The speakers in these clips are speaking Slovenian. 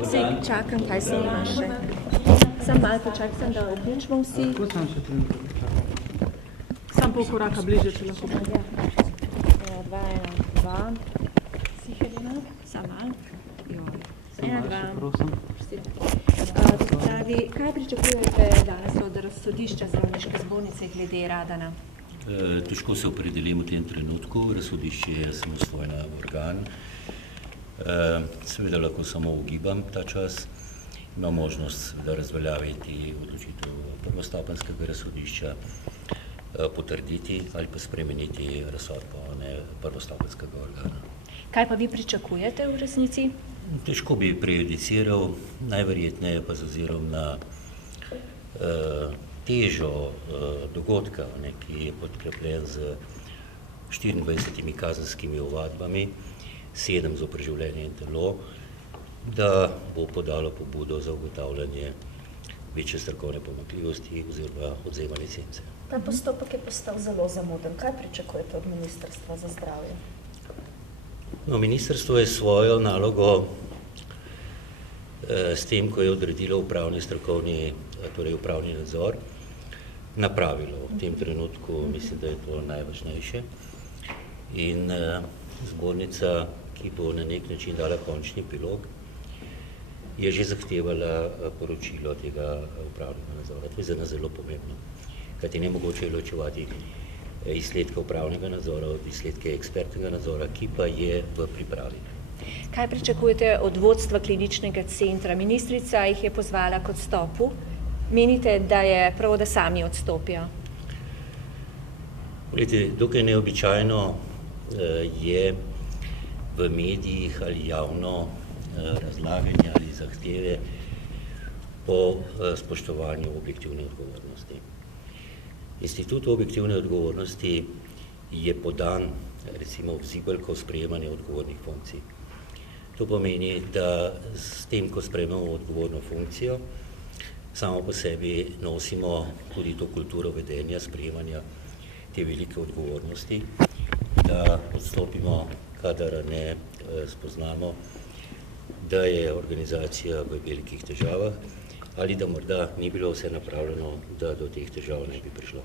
Vsi čakam, kaj se ima še. Sam malo počakam, da vključimo vsi. Sam pol koraka bliže, če lahko. 2, 1, 2. Si Helena? Sam malo. 1, 2. Pravi, kaj pričakujete danes od razsodišča Zdravniške zbornice glede Radana? Težko se opredelim v tem trenutku. Razsodišče je samostojni organ. Seveda lahko samo ugibam ta čas. Ima možnost da razveljaviti odločitev prvostopenjskega razsodišča, potrditi ali pa spremeniti razsodbo prvostopenjskega organa. Kaj pa vi pričakujete v resnici? Težko bi prejudiciral, najverjetneje pa z ozirom na težo dogodka, ki je podkrepljen z 24 kazenskimi ovadbami, 7 zoper življenje in telo, da bo podalo pobudo za ugotavljanje večje strokovne pomanjkljivosti oziroma odvzema licence. Ta postopek je postal zelo zamuden. Kaj pričakujete od Ministrstva za zdravje? No, ministrstvo je svojo nalogo s tem, ko je odredilo upravni nadzor, napravilo. V tem trenutku mislim, da je to najvažnejše. In zbornica, ki bo na nek način dala končni epilog, je že zahtevala poročilo tega upravnega nadzora. To je za nas zelo pomembno, kajti ne mogoče je ločevati izsledke upravnega nadzora od izsledke ekspertnega nadzora, ki pa je v pripravi. Kaj pričakujete od vodstva kliničnega centra? Ministrica jih je pozvala k odstopu. Menite, da je prav, da sami odstopijo? Dokaj neobičajno je v medijih ali javno razlaganje ali zahteve po spoštovanju objektivne odgovornosti. Institut objektivne odgovornosti je podan recimo v zibelko sprejemanja odgovornih funkcij. To pomeni, da s tem, ko sprejemamo odgovorno funkcijo, samo po sebi nosimo tudi to kulturo vedenja, sprejemanja te velike odgovornosti, da odstopimo, kadar ne spoznamo, da je organizacija v velikih težavah ali da morda ni bilo vse napravljeno, da do teh težav ne bi prišlo.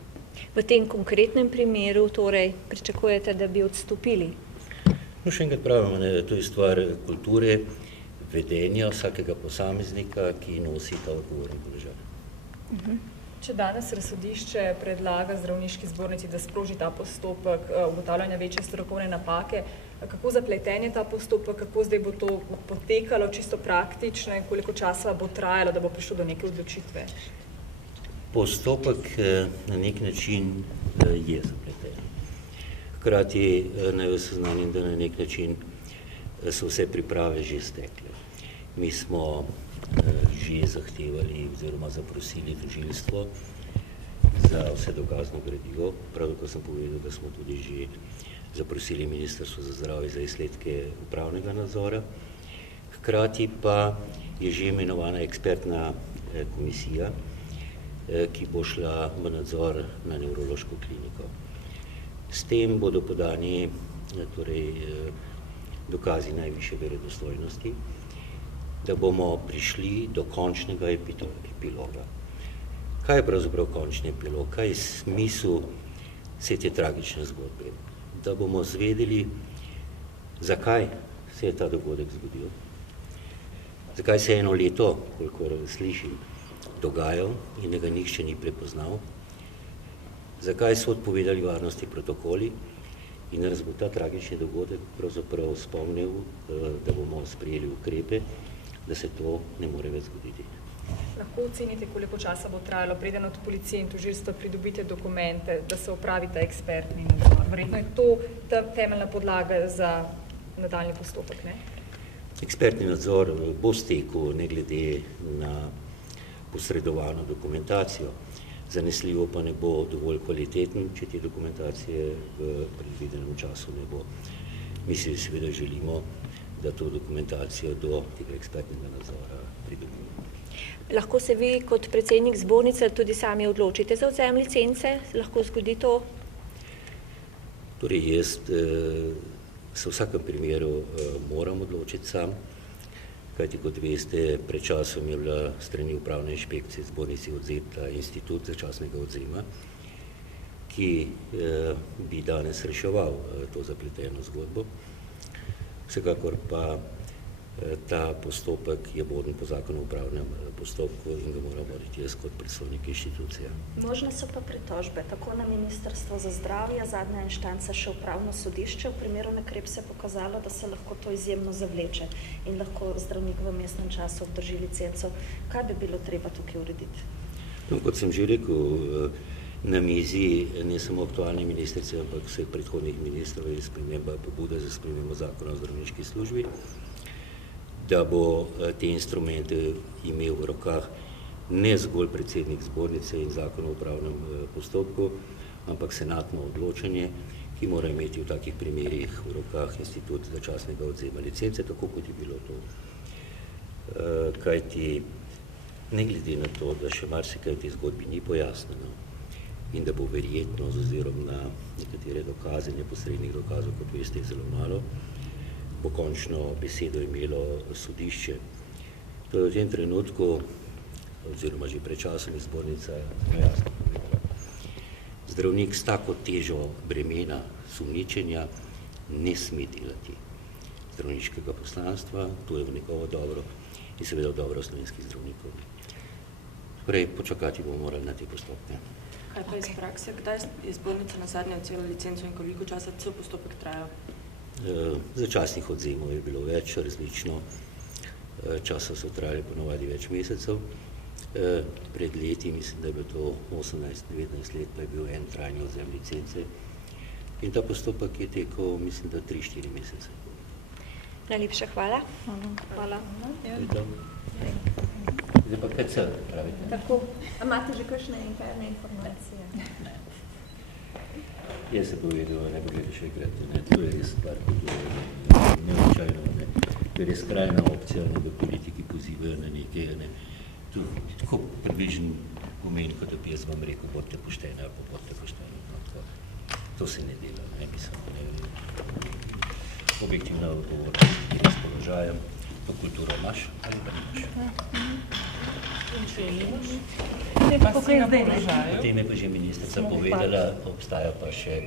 V tem konkretnem primeru torej pričakujete, da bi odstopili? No, še enkrat pravimo, to je stvar kulture, vedenja vsakega posameznika, ki nosi ta odgovorni položaj. Če danes razsodišče predlaga Zdravniški zbornici, da sproži ta postopek ugotavljanja večje strokovne napake, kako zapleten je ta postopek, kako zdaj bo to potekalo čisto praktično in koliko časa bo trajalo, da bo prišlo do neke odločitve? Postopek na nek način je zapleten. Hkrati naj vas seznanim, da na nek način so vse priprave že stekle. Mi smo že zahtevali oziroma zaprosili tožilstvo za vse dokazno gradivo. Prav tako sem povedal, da smo tudi že zaprosili Ministrstvo za zdravje za izsledke upravnega nadzora. Hkrati pa je že imenovana ekspertna komisija, ki bo šla v nadzor na nevrološko kliniko. S tem bodo podani dokazi najvišje verodostojnosti, da bomo prišli do končnega epiloga. Kaj je pravzaprav končni epilog? Kaj je smisel vse te tragične zgodbe? Da bomo zvedeli, zakaj se je ta dogodek zgodil, zakaj se je eno leto, kolikor slišim, dogajal in da ga nihče ni prepoznal, zakaj so odpovedali varnosti protokoli in nas bo ta tragični dogodek pravzaprav spomnil, da bomo sprejeli ukrepe, da se to ne more več zgoditi. Lahko ocenite, koliko časa bo trajalo, preden od policije in tožilstva pridobite dokumente, da se opravi ta ekspertni nadzor. Verjetno je to ta temeljna podlaga za nadaljnji postopek, ne? Ekspertni nadzor bo stekel ne glede na posredovano dokumentacijo. Zanesljivo pa ne bo dovolj kvaliteten, če te dokumentacije v predvidenem času ne bo. Mi si seveda želimo, da to dokumentacijo do tega ekspertnega nadzora pridobimo. Lahko se vi kot predsednik zbornice tudi sami odločite za odvzem licence? Lahko zgodi to? Torej, jaz se v vsakem primeru moram odločiti sam, kajti kot veste, pred časom je bila strani upravne inšpekcije zbornici odvzeta institut začasnega odvzema, ki bi danes reševal to zapleteno zgodbo. Vsekakor pa ta postopek je voden po zakonu o upravnem postopku in ga moram voditi jaz kot predstavnik inštitucije. Možne so pa pritožbe, tako na Ministrstvo za zdravje, zadnja inštanca še upravno sodišče. V primeru Nekrep se je pokazalo, da se lahko to izjemno zavleče in lahko zdravnik v vmesnem času obdrži licenco. Kaj bi bilo treba tukaj urediti? No, kot sem že rekel, na mizi ne samo aktualne ministrice, ampak vseh predhodnih ministrov je sprememba pobude za spremembo zakona o zdravniški službi, da bo te instrumente imel v rokah ne zgolj predsednik zbornice in zakon o upravnem postopku, ampak senatno odločanje, ki mora imeti v takih primerih v rokah institut začasnega odvzema licence, tako kot je bilo to. Kajti ne glede na to, da še marsikaj v tej zgodbi ni pojasneno in da bo verjetno z ozirom na nekatere dokaze, neposrednih dokazov, kot veste, je zelo malo, bo končno besedo imelo sodišče. To je v tem trenutku, oziroma že pred časom je zbornica jasno povedala. Zdravnik s tako težo bremena sumničenja ne sme delati zdravniškega poslanstva, to je v njegovo dobro in seveda v dobro slovenskih zdravnikov. Torej, počakati bomo morali na te postopke. Kaj pa iz prakse? Kdaj je zbornica nazadnje odvzela licenco in koliko časa cel postopek trajal? Začasnih odzemov je bilo več, različno. Časa so trajali ponovadi več mesecev. Pred leti, mislim, da je bilo to 18-19 let, pa je bil en trajni odzem licence. In ta postopek je tekel, mislim, da 3-4 mesece. Najlepša hvala. Hvala. Zdaj pa KC, pravite? Tako. A imate že kakšne interne informacije? Ne. Jaz se povedal, ne bo gledal še enkrat, ne, to je res stvar, ki je neobičajno, ne. To je res skrajna opcija, ne, da politiki pozivajo na nekaj, ne. To tako približen pomen, kot da bi jaz vam rekel, bodite pošteni ali pa bodite pošteni. No, to se ne dela, ne, mislim, ne. Objektivna odgovornost, ki je s položajem, to kulturo imaš ali pa nimaš. Potem je pa že ministrica povedala, obstaja pa še,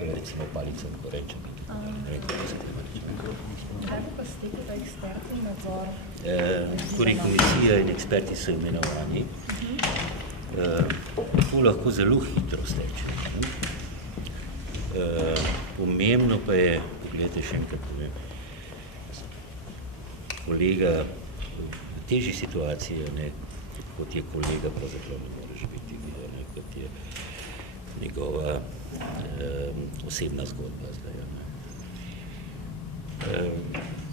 recimo, palica v korečem. Kaj pa stekel ta ekspertni nadzor? Torej, komisija in eksperti so imenovani. To lahko zelo hitro steče. Pomembno pa je, pogledajte še enkrat povem, kolega v težji situaciji, ne, kot je kolega, pravzaprav ne moreš biti, ne, kot je njegova osebna zgodba zdaj.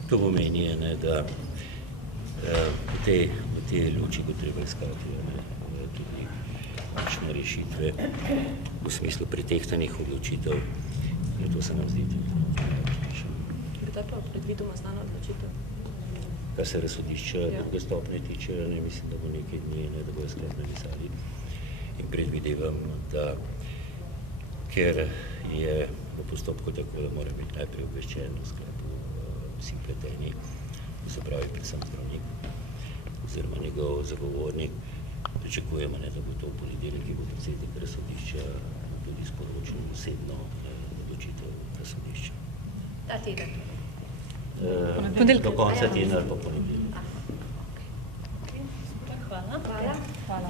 To pomeni, ne, da v tej luči bo treba iskati, ne, tudi kakšne rešitve v smislu pretehtanih odločitev, in to se nam zdi tudi. Kdaj pa predvidoma znana odločitev? Kar se razsodišča druge stopnje tiče, ne, mislim, da bo nekaj dni, ne, da bo sklep napisali. In predvidevam, da ker je v postopku tako, da mora biti najprej obveščen v sklepu vsi vpleteni, se pravi predvsem zdravnik oziroma njegov zagovornik, pričakujemo, ne, da bo to v ponedeljek, ki bo predsednik razsodišča tudi sporočil osebno odločitev razsodišča. Ta teden. Do konca tedna ali pa ponedeljek. Hvala. Hvala. Hvala.